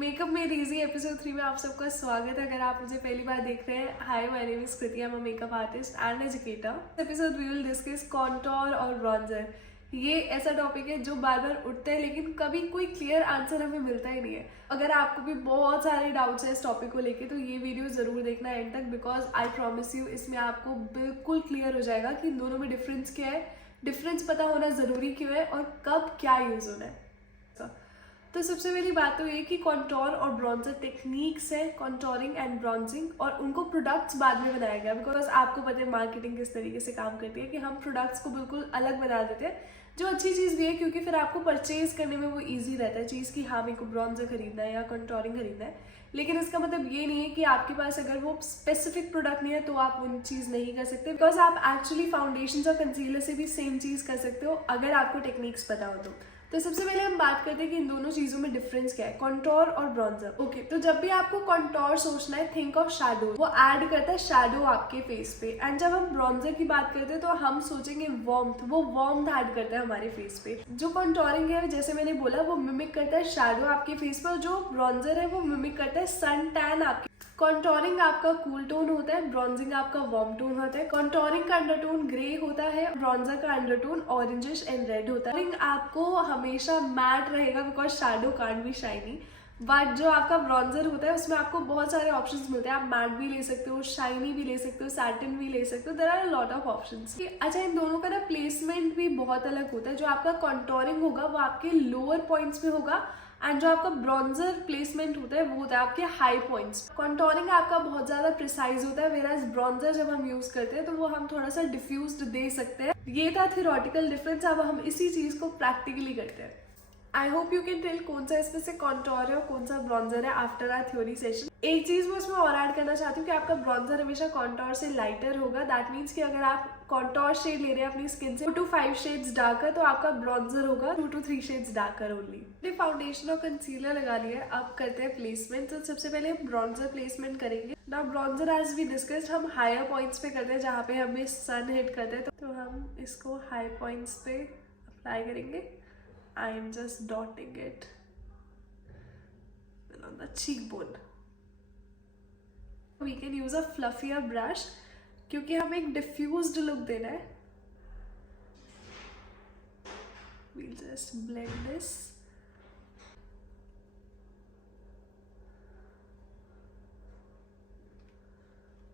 Makeup made easy episode 3 में आप सबका स्वागत है। अगर आप मुझे पहली बार देख रहे हैं, hi my name is Kriti, I am a makeup artist and educator. Episode we will discuss contour और ब्रॉन्जर। ये ऐसा टॉपिक है जो बार बार उठते हैं लेकिन कभी कोई क्लियर आंसर हमें मिलता ही नहीं है। अगर आपको भी बहुत सारे डाउट्स हैं इस टॉपिक को लेके तो ये वीडियो जरूर देखना एंड तक, बिकॉज आई प्रॉमिस यू इसमें आपको बिल्कुल क्लियर हो जाएगा कि दोनों में डिफरेंस क्या है, डिफरेंस पता होना जरूरी क्यों है और कब क्या यूज होना है। तो सबसे पहली बात तो ये कि कॉन्टोर और ब्रॉन्जर टेक्निक्स है, कॉन्टोरिंग एंड ब्रॉन्जिंग, और उनको प्रोडक्ट्स बाद में बनाया गया बिकॉज आपको पता है मार्केटिंग किस तरीके से काम करती है कि हम प्रोडक्ट्स को बिल्कुल अलग बना देते हैं, जो अच्छी चीज़ भी है क्योंकि फिर आपको परचेज करने में वो ईजी रहता है चीज़ कि हाँ मेरे को ब्रॉन्जर खरीदना है या कॉन्टोरिंग खरीदना है। लेकिन इसका मतलब ये नहीं है कि आपके पास अगर वो स्पेसिफिक प्रोडक्ट नहीं है तो आप उन चीज़ नहीं कर सकते, बिकॉज आप एक्चुअली फाउंडेशन और कंसीलर से भी सेम चीज़ कर सकते हो अगर आपको टेक्निक्स पता हो तो सबसे पहले हम बात करते हैं कि इन दोनों चीजों में डिफरेंस क्या है, कॉन्टोर और ब्रॉन्जर। ओके, तो जब भी आपको कॉन्टोर सोचना है, थिंक ऑफ शैडो। वो ऐड करता है शैडो आपके फेस पे। एंड जब हम ब्रॉन्जर की बात करते हैं तो हम सोचेंगे वार्मथ, वो वार्मथ ऐड करता है हमारे फेस पे। जो कॉन्टोरिंग है जैसे मैंने बोला वो मिमिक करता है शैडो आपके फेस पे, और जो ब्रॉन्जर है वो मिमिक करता है सन टैन आपके। कॉन्टोरिंग आपका कूल टोन होता है, ब्रॉन्जिंग आपका वार्म टोन होता है। कॉन्टोरिंग का अंडरटोन ग्रे होता है, ब्रॉन्जर का अंडरटोन ऑरेंजिश एंड रेड होता है। आपको हमेशा मैट रहेगा because shadow can't be shiny, but जो आपका ब्रॉन्जर होता है उसमें आपको बहुत सारे ऑप्शंस मिलते हैं। आप मैट भी ले सकते हो, शाइनी भी ले सकते हो, सैटिन भी ले सकते हो, there are a lot of options. अच्छा, इन दोनों का ना प्लेसमेंट भी बहुत अलग होता है। जो आपका कॉन्टोरिंग होगा वो आपके लोअर पॉइंट्स पे होगा एंड जो आपका ब्रॉन्जर प्लेसमेंट होता है वो होता है आपके हाई पॉइंट्स। कॉन्टोरिंग आपका बहुत ज्यादा प्रिसाइज होता है, वेराज ब्रॉन्जर जब हम यूज करते हैं तो वो हम थोड़ा सा डिफ्यूज्ड दे सकते हैं। ये था थ्योरेटिकल डिफरेंस, अब हम इसी चीज को प्रैक्टिकली करते हैं। I hope you can tell कौन सा इसमें से कॉन्टोर है और कौन सा ब्रॉन्जर है आफ्टर आर थ्योरी सेशन। एक चीज मैं इसमें और ऐड करना चाहती हूँ कि आपका ब्रॉन्जर हमेशा कॉन्टोर से लाइटर होगा। दैट मीन्स कि अगर आप कॉन्टोर शेड ले रहे हैं अपनी स्किन से 2 to 5 शेड्स डार्कर, तो आपका ब्रॉन्जर होगा 2 to 3 shades darker only. Foundation और कंसीलर लगा लिया, अब करते हैं प्लेसमेंट। तो सबसे पहले हम ब्रॉन्जर प्लेसमेंट करेंगे ना। ब्रॉन्जर एज वी डिस्कस्ड हम हायर पॉइंट्स पे करते हैं जहाँ पे हमें सन हिट करते हैं, तो हम इसको हाई पॉइंट्स पे अप्लाई करेंगे। I am just dotting it on the cheekbone. We can use a fluffier brush क्योंकि हमें एक diffused look देना है। We'll just blend this.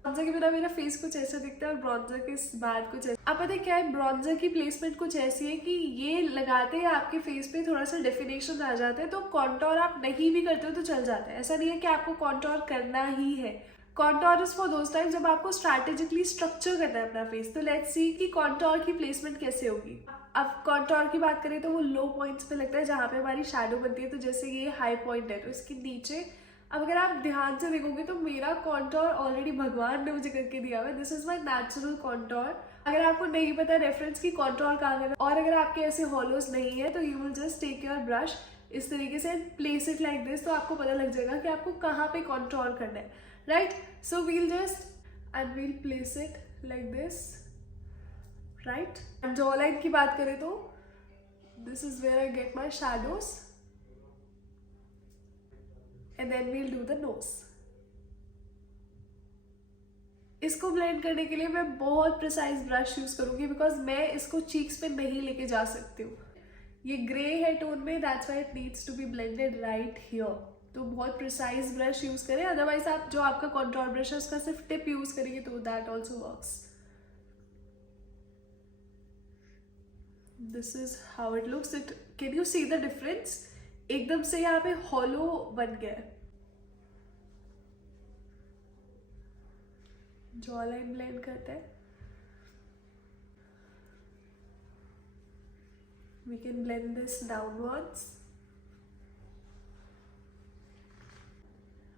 Bronzer के बिना मेरा फेस कुछ ऐसा दिखता है और ब्रॉन्जर के बाद कुछ ऐसा। अब पता है क्या है, ब्रॉन्जर की प्लेसमेंट कुछ ऐसी है कि ये लगाते हैं आपके फेस पे थोड़ा सा डेफिनेशन आ जाता है, तो कॉन्टोर आप नहीं भी करते हो तो चल जाता है। ऐसा नहीं है कि आपको कॉन्टोर करना ही है। Contour is for those time जब आपको स्ट्रैटेजिकली स्ट्रक्चर करना है अपना फेस। तो लेट्स सी कि कॉन्टोर की प्लेसमेंट कैसे होगी। अब कॉन्टोर की बात करें तो वो लो पॉइंट्स पे लगता है जहाँ पे हमारी शैडो बनती है। तो जैसे ये हाई पॉइंट है तो इसके नीचे, अब अगर आप ध्यान से देखोगे तो मेरा कॉन्टोर ऑलरेडी भगवान ने मुझे करके दिया हुआ है। This is my natural contour. अगर आपको नहीं पता रेफरेंस की कॉन्टोर कहाँ करना और अगर आपके ऐसे हॉलोज नहीं है तो you will just take your brush इस तरीके से प्लेस इट लाइक दिस, तो आपको पता लग जाएगा कि आपको कहाँ पे कॉन्टोर करना है, right. So we'll just and we'll place it like this, right. And jaw line की बात करें तो this is where I get my shadows and then we'll do the nose. इसको ब्लेंड करने के लिए मैं बहुत प्रिसाइज ब्रश यूज करूंगी बिकॉज मैं इसको चीक्स पे नहीं लेके जा सकती हूँ। ये ग्रे है टोन में, that's why it needs to be blended right here. तो बहुत प्रिसाइज ब्रश यूज करें, अदरवाइज आप जो आपका कॉन्टोर ब्रश है उसका सिर्फ टिप यूज करेंगे तो that also works. This is how it looks. It can you see the difference? एकदम से यहाँ पे हॉलो बन गया है। जॉ लाइन ब्लेंड करते हैं। We can blend this downwards.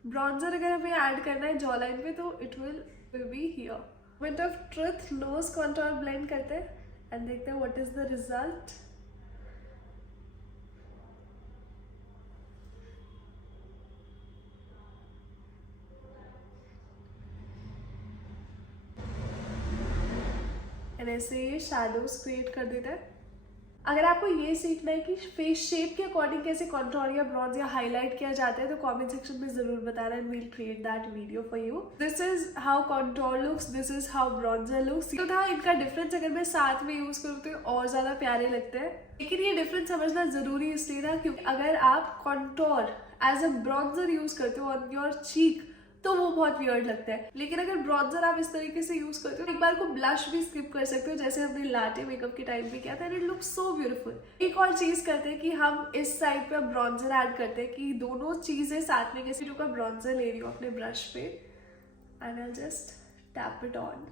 Bronzer अगर हमें ऐड करना है जॉ लाइन पे तो it will be here. Moment of truth, nose contour blend करते हैं एंड देखते हैं what is the result. And ऐसे ये शैडोज क्रिएट कर देता है। अगर आपको ये सीखना है कि फेस शेप के अकॉर्डिंग कैसे कंटूर या ब्रॉन्ज या हाईलाइट किया जाता है तो कमेंट सेक्शन में जरूर बताना and we'll create that video for you. This is how contour looks, this is how bronzer looks. तो था इनका डिफरेंस अगर मैं साथ में यूज करूँ तो और ज्यादा प्यारे लगते हैं, लेकिन ये डिफरेंस समझना जरूरी इसलिए था क्योंकि अगर आप contour as a bronzer use करते हो ऑन योर चीक तो वो बहुत वियर्ड लगता है, लेकिन अगर ब्रॉन्जर आप इस तरीके से यूज करते हो एक बार को ब्लश भी स्किप कर सकते हो जैसे हमने लाटे मेकअप के टाइम पे किया था, इट लुक्स सो ब्यूटीफुल। एक और चीज करते हैं कि हम इस साइड पे ब्रॉन्जर ऐड करते हैं कि दोनों चीजें साथ में, जैसे का ब्रॉन्जर ले रही हूँ अपने ब्रश पे and I just tap it on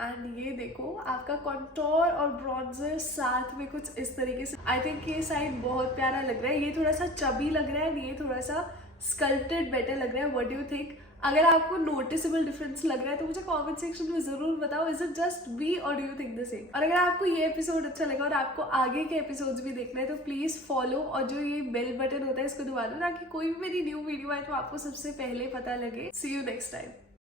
and ये देखो आपका कंटूर और ब्रॉन्जर साथ में कुछ इस तरीके से। आई थिंक ये साइड बहुत प्यारा लग रहा है, ये थोड़ा सा चबी लग रहा है एंड ये थोड़ा सा स्कल्प्टेड बेटर लग रहा है। What do you think? अगर आपको नोटिसेबल डिफरेंस लग रहा है तो मुझे कमेंट सेक्शन में जरूर बताओ, इज इट जस्ट मी और do you think the same? और अगर आपको ये एपिसोड अच्छा लगा और आपको आगे के एपिसोड्स भी देखना है तो प्लीज फॉलो और जो ये बेल बटन होता है इसको दबा दो ताकि कोई भी मेरी न्यू वीडियो आए तो आपको सबसे पहले पता लगे। सी यू नेक्स्ट टाइम।